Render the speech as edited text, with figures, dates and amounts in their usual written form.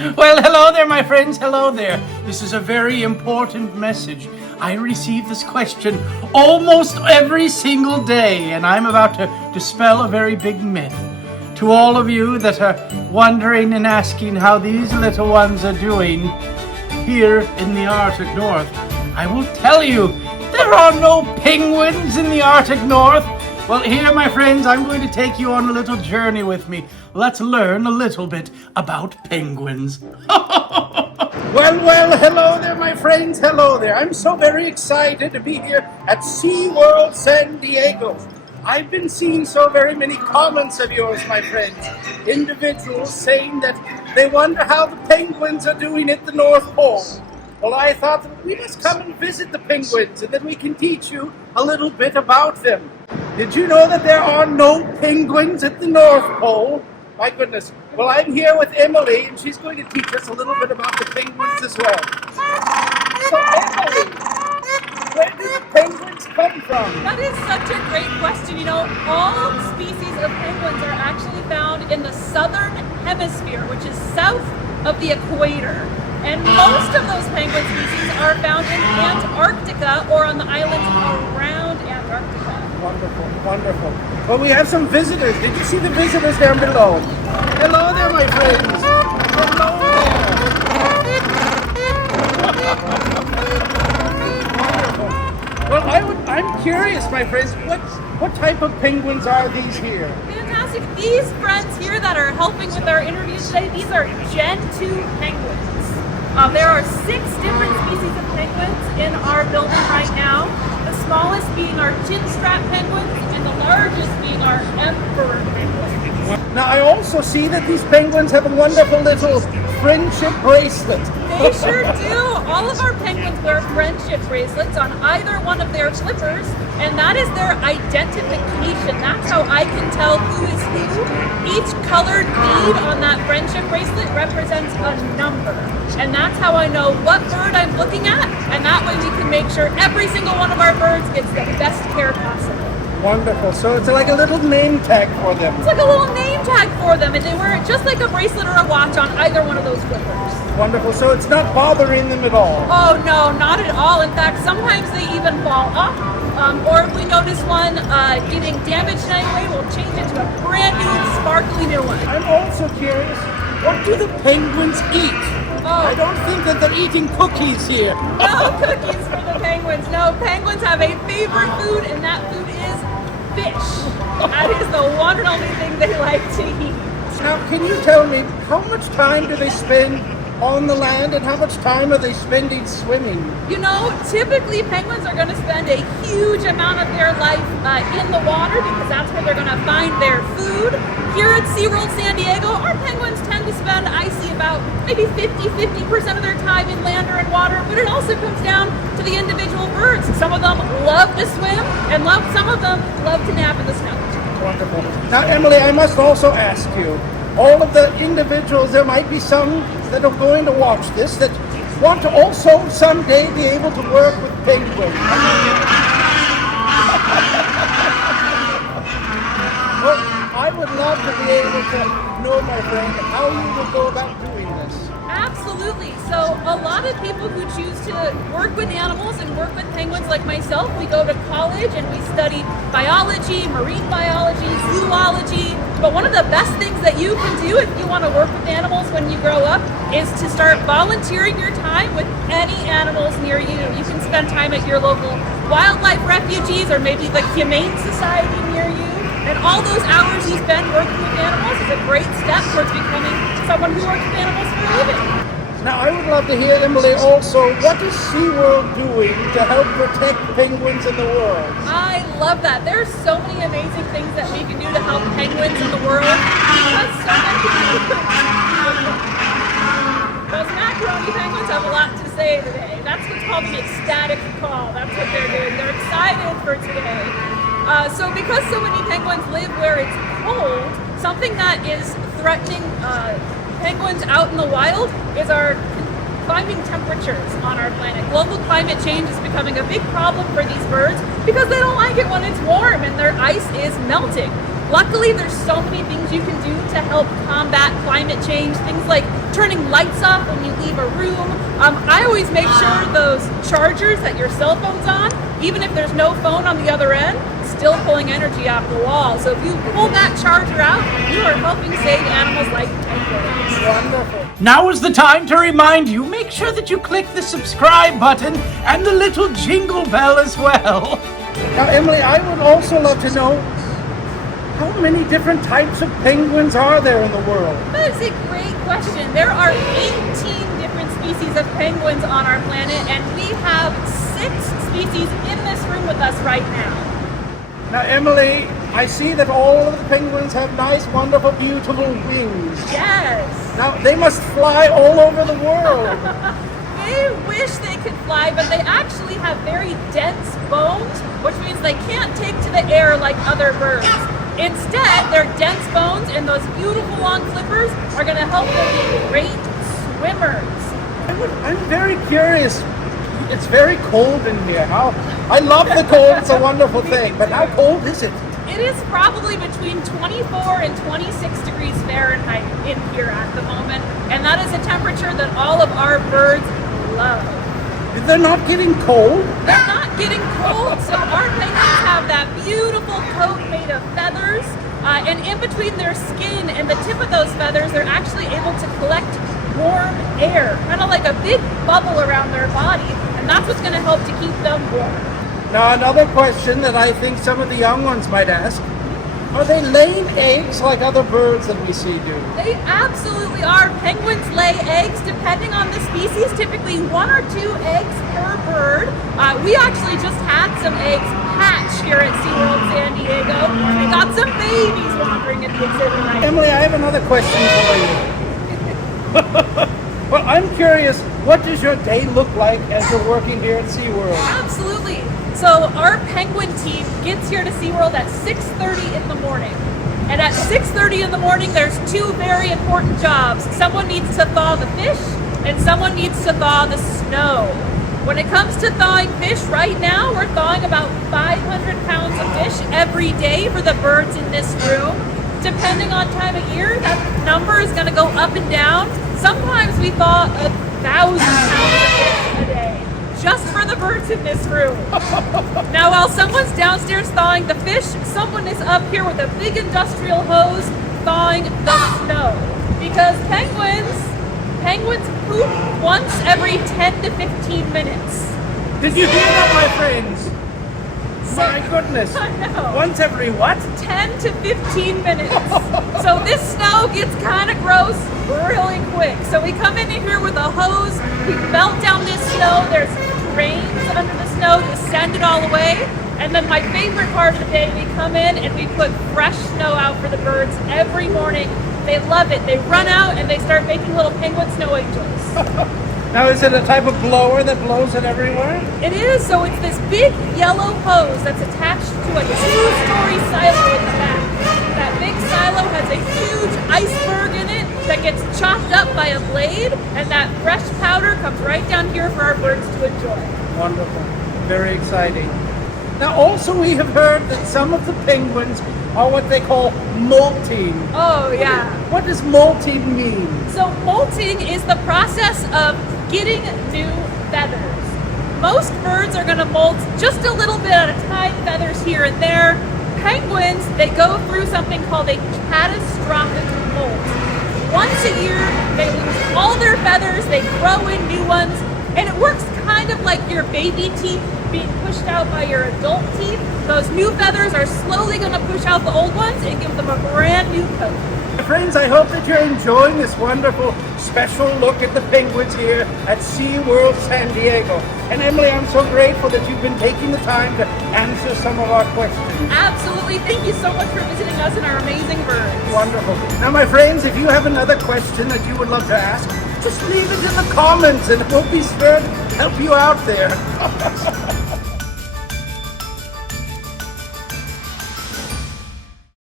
Well, hello there, my friends. Hello there. This is a very important message. I receive this question almost every single day, and I'm about to dispel a very big myth. To all of you that are wondering and asking how these little ones are doing here in the Arctic North, I will tell you, there are no penguins in the Arctic North. Well, here, my friends, I'm going to take you on a little journey with me. Let's learn a little bit about penguins. Well, hello there, my friends. Hello there. I'm so very excited to be here at SeaWorld San Diego. I've been seeing so very many comments of yours, my friends. Individuals saying that they wonder how the penguins are doing at the North Pole. Well, I thought that we must come and visit the penguins and then we can teach you a little bit about them. Did you know that there are no penguins at the North Pole? My goodness. Well, I'm here with Emily, and she's going to teach us a little bit about the penguins as well. So, Emily, where do the penguins come from? That is such a great question. You know, all species of penguins are actually found in the southern hemisphere, which is south of the equator. And most of those penguin species are found in Antarctica or on the islands around Antarctica. Wonderful, wonderful. Well, we have some visitors. Did you see the visitors down below? Hello there, my friends. Hello there. Well, I'm curious, my friends. What type of penguins are these here? Fantastic. These friends here that are helping with our interview today, these are Gen 2 penguins. There are 6 different species of penguins in our building right now. The smallest being our chinstrap penguins, and the largest being our emperor penguins. Now, I also see that these penguins have a wonderful little friendship bracelet. They sure do. All of our penguins wear friendship bracelets on either one of their flippers, and that is their identification. That's how I can tell who is who. Each colored bead on that friendship bracelet represents a number, and that's how I know what bird I'm looking at, and that way we can make sure every single one of our birds gets the best care possible. Wonderful. So it's like a little name tag for them. It's like a little name tag for them, and they wear it just like a bracelet or a watch on either one of those flippers. Wonderful. So it's not bothering them at all. Oh no, not at all. In fact, sometimes they even fall off. Or if we notice one getting damaged in any way, we'll change it to a brand new, sparkly new one. I'm also curious, what do the penguins eat? Oh. I don't think that they're eating cookies here. No cookies for the penguins. No, penguins have a favorite food, and that food is fish. That is the one and only thing they like to eat. Now, can you tell me, how much time do they spend on the land and how much time are they spending swimming? You know, typically penguins are going to spend a huge amount of their life in the water because that's where they're going to find their food. Here at SeaWorld San Diego, our penguins tend to spend, I see, about maybe 50% of their time in land or in water, but it also comes down to the individual birds. Some of them love to swim, and some of them love to nap in the snow. Wonderful. Now, Emily, I must also ask you, all of the individuals, there might be some that are going to watch this that want to also someday be able to work with penguins. Well, I would love to be able to know, my friend, how you would go about doing this. Absolutely. So a lot of people who choose to work with animals and work with penguins like myself, we go to college and we study biology, marine biology, zoology. But one of the best things that you can do if you want to work with animals when you grow up is to start volunteering your time with any animals near you. You can spend time at your local wildlife refuges or maybe the Humane Society near you. And all those hours you spend working with animals is a great step towards becoming someone who works with animals for a living. Now, I would love to hear, Emily, also, what is SeaWorld doing to help protect penguins in the world? I love that. There's so many amazing things that we can do to help penguins in the world. Because so many those macaroni penguins have a lot to say today. That's what's called an ecstatic call. That's what they're doing. They're excited for today. So because so many penguins live where it's cold, something that is threatening penguins out in the wild is our climbing temperatures on our planet. Global climate change is becoming a big problem for these birds because they don't like it when it's warm and their ice is melting. Luckily, there's so many things you can do to help combat climate change. Things like turning lights off when you leave a room. I always make sure those chargers that your cell phone's on, even if there's no phone on the other end, still pulling energy off the wall. So if you pull that charger out, you are helping save animals like penguins. Wonderful. Now is the time to remind you, make sure that you click the subscribe button and the little jingle bell as well. Now, Emily, I would also love to know, how many different types of penguins are there in the world? That is a great question. There are 18 different species of penguins on our planet, and we have 6 species in this room with us right now. Now, Emily, I see that all of the penguins have nice, wonderful, beautiful wings. Yes. Now, they must fly all over the world. They wish they could fly, but they actually have very dense bones, which means they can't take to the air like other birds. Instead, their dense bones and those beautiful long flippers are going to help them be great swimmers. I'm very curious. It's very cold in here. I love the cold. It's a wonderful thing. But how cold is it? It is probably between 24 and 26 degrees Fahrenheit in here at the moment. And that is a temperature that all of our birds love. They're not getting cold? They're not getting cold. So our penguins have that beautiful coat made of feathers. And in between their skin and the tip of those feathers, they're actually able to collect warm air, kind of like a big bubble around their body. And that's what's going to help to keep them warm. Now, another question that I think some of the young ones might ask, are they laying eggs like other birds that we see do? They absolutely are. Penguins lay eggs depending on the species, typically 1 or 2 eggs per bird. We actually just had some eggs hatch here at SeaWorld San Diego. We got some babies wandering in the exhibit right now. Emily, I have another question for you. Well, I'm curious, what does your day look like as you're working here at SeaWorld? Absolutely. So our penguin team gets here to SeaWorld at 6:30 in the morning. And at 6:30 in the morning, there's 2 very important jobs. Someone needs to thaw the fish, and someone needs to thaw the snow. When it comes to thawing fish, right now, we're thawing about 500 pounds of fish every day for the birds in this room. Depending on time of year, that number is going to go up and down. Sometimes we thaw 1,000 pounds of fish a day, just for the birds in this room. Now, while someone's downstairs thawing the fish, someone is up here with a big industrial hose thawing the snow. Because penguins poop once every 10 to 15 minutes. Did you hear that, my friends? My goodness. I know. Once every what? 10 to 15 minutes. So this snow gets kind of gross really quick. So we come in here with a hose, we melt down this snow, there's drains under the snow to send it all away. And then my favorite part of the day, we come in and we put fresh snow out for the birds every morning. They love it. They run out and they start making little penguin snow angels. Now, is it a type of blower that blows it everywhere? It is. So it's this big yellow hose that's attached to a 2-story silo in the back. That big silo has a huge iceberg in it that gets chopped up by a blade, and that fresh powder comes right down here for our birds to enjoy. Wonderful. Very exciting. Now, also we have heard that some of the penguins are what they call molting. Oh, yeah. What does molting mean? So molting is the process of getting new feathers. Most birds are going to molt just a little bit at a time, feathers here and there. Penguins, they go through something called a catastrophic molt. Once a year, they lose all their feathers, they grow in new ones, and it works kind of like your baby teeth being pushed out by your adult teeth. Those new feathers are slowly going to push out the old ones and give them a brand new coat. Friends, I hope that you're enjoying this wonderful special look at the penguins here at SeaWorld San Diego. And Emily, I'm so grateful that you've been taking the time to answer some of our questions. Absolutely. Thank you so much for visiting us and our amazing birds. Wonderful. Now, my friends, if you have another question that you would love to ask, just leave it in the comments and we'll be sure to help you out there.